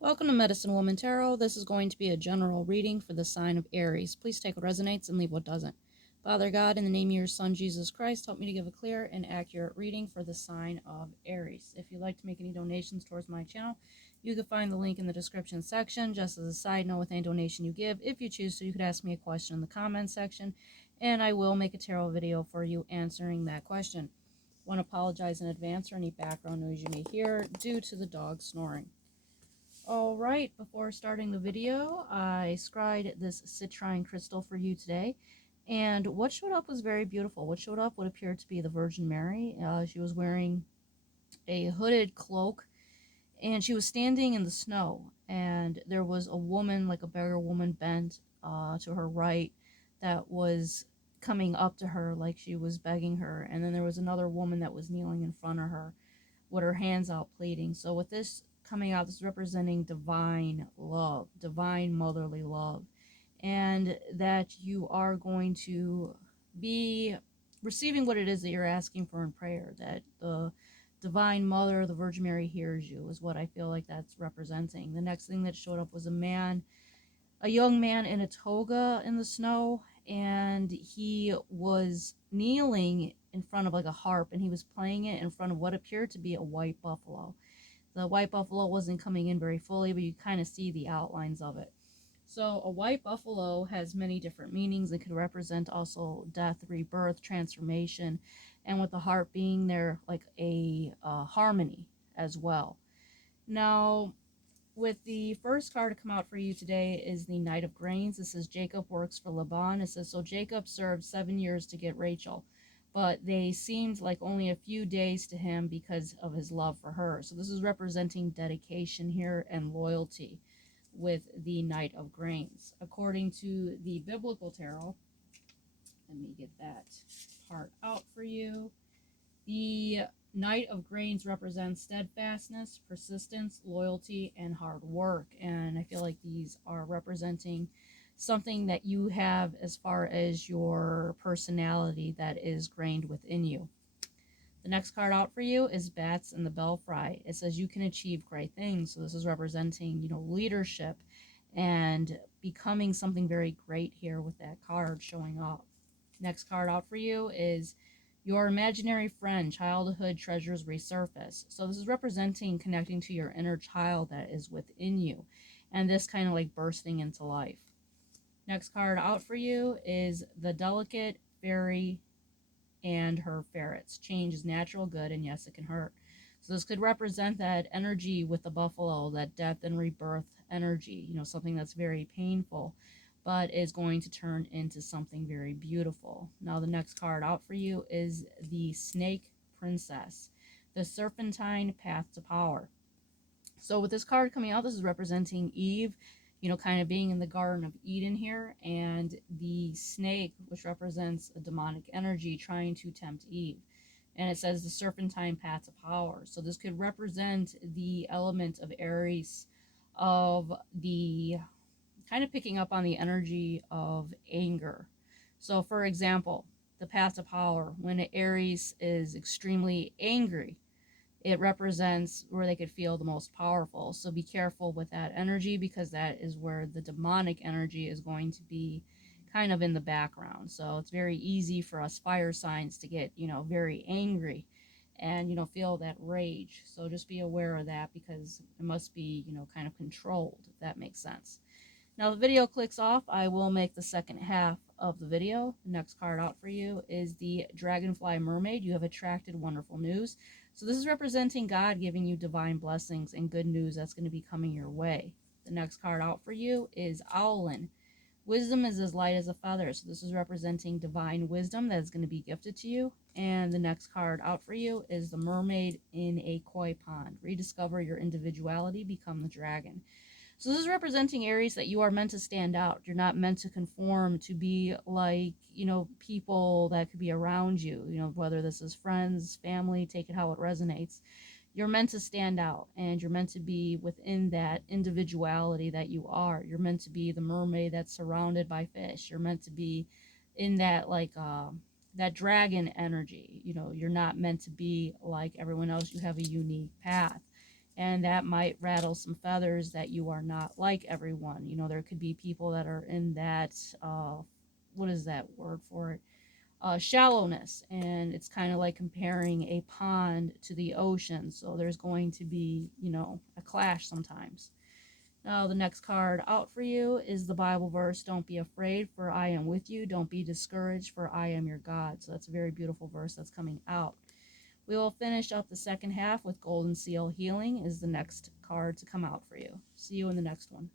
Welcome to Medicine Woman Tarot. This is going to be a general reading for the sign of Aries. Please take what resonates and leave what doesn't. Father God, in the name of your Son, Jesus Christ, help me to give a clear and accurate reading for the sign of Aries. If you'd like to make any donations towards my channel, you can find the link in the description section. Just as a side note, with any donation you give, if you choose to, you could ask me a question in the comments section, and I will make a tarot video for you answering that question. I want to apologize in advance for any background noise you may hear due to the dog snoring. Alright, before starting the video, I scryed this citrine crystal for you today, and what showed up was very beautiful. What showed up would appear to be the Virgin Mary. She was wearing a hooded cloak, and she was standing in the snow, and there was a woman, like a beggar woman, bent to her right that was coming up to her like she was begging her, and then there was another woman that was kneeling in front of her with her hands out pleading. So with this coming out, this is representing divine love, divine motherly love, and that you are going to be receiving what it is that you're asking for in prayer, that the divine mother, the Virgin Mary, hears you, is what I feel like that's representing. The next thing that showed up was a young man in a toga in the snow, and he was kneeling in front of like a harp, and he was playing it in front of what appeared to be a white buffalo. The white buffalo wasn't coming in very fully, but you kind of see the outlines of it. So a white buffalo has many different meanings. It could represent also death, rebirth, transformation, and with the harp being there, like a harmony as well. Now, with the first card to come out for you today is the Knight of Grains. It says Jacob works for Laban. It says, so Jacob served 7 years to get Rachel, but they seemed like only a few days to him because of his love for her. So this is representing dedication here and loyalty with the Knight of Grains. According to the Biblical Tarot, let me get that part out for you. The Knight of Grains represents steadfastness, persistence, loyalty, and hard work. And I feel like these are representing something that you have as far as your personality that is grained within you. The next card out for you is Bats and the Belfry. It says you can achieve great things. So this is representing, leadership and becoming something very great here with that card showing up. Next card out for you is your imaginary friend, childhood treasures resurface. So this is representing connecting to your inner child that is within you, and this kind of like bursting into life. Next card out for you is the delicate fairy and her ferrets. Change is natural, good, and yes, it can hurt. So this could represent that energy with the buffalo, that death and rebirth energy, something that's very painful, but is going to turn into something very beautiful. Now the next card out for you is the Snake Princess, the Serpentine Path to Power. So with this card coming out, this is representing Eve, kind of being in the Garden of Eden here, and the snake, which represents a demonic energy trying to tempt Eve. And it says the serpentine path to power. So this could represent the element of Aries, of the kind of picking up on the energy of anger. So for example, the path to power, when Aries is extremely angry, it represents where they could feel the most powerful. So be careful with that energy, because that is where the demonic energy is going to be kind of in the background. So it's very easy for us fire signs to get, very angry and, feel that rage. So just be aware of that, because it must be, kind of controlled, if that makes sense. Now the video clicks off, I will make the second half of the video. The next card out for you is the Dragonfly Mermaid. You have attracted wonderful news. So this is representing God giving you divine blessings and good news that's going to be coming your way. The next card out for you is Owlin. Wisdom is as light as a feather. So this is representing divine wisdom that is going to be gifted to you. And the next card out for you is the Mermaid in a Koi Pond. Rediscover your individuality, become the dragon. So this is representing Aries, that you are meant to stand out. You're not meant to conform to be like, people that could be around you, whether this is friends, family, take it how it resonates. You're meant to stand out, and you're meant to be within that individuality that you are. You're meant to be the mermaid that's surrounded by fish. You're meant to be in that, like, that dragon energy. You're not meant to be like everyone else. You have a unique path. and that might rattle some feathers that you are not like everyone. You know, there could be people that are in that, what is that word for it? Shallowness, and it's kind of like comparing a pond to the ocean. So there's going to be, you know, a clash sometimes. Now, the next card out for you is the Bible verse, "Don't be afraid, for I am with you. Don't be discouraged, for I am your God." So that's a very beautiful verse that's coming out. We will finish up the second half with Golden Seal Healing is the next card to come out for you. See you in the next one.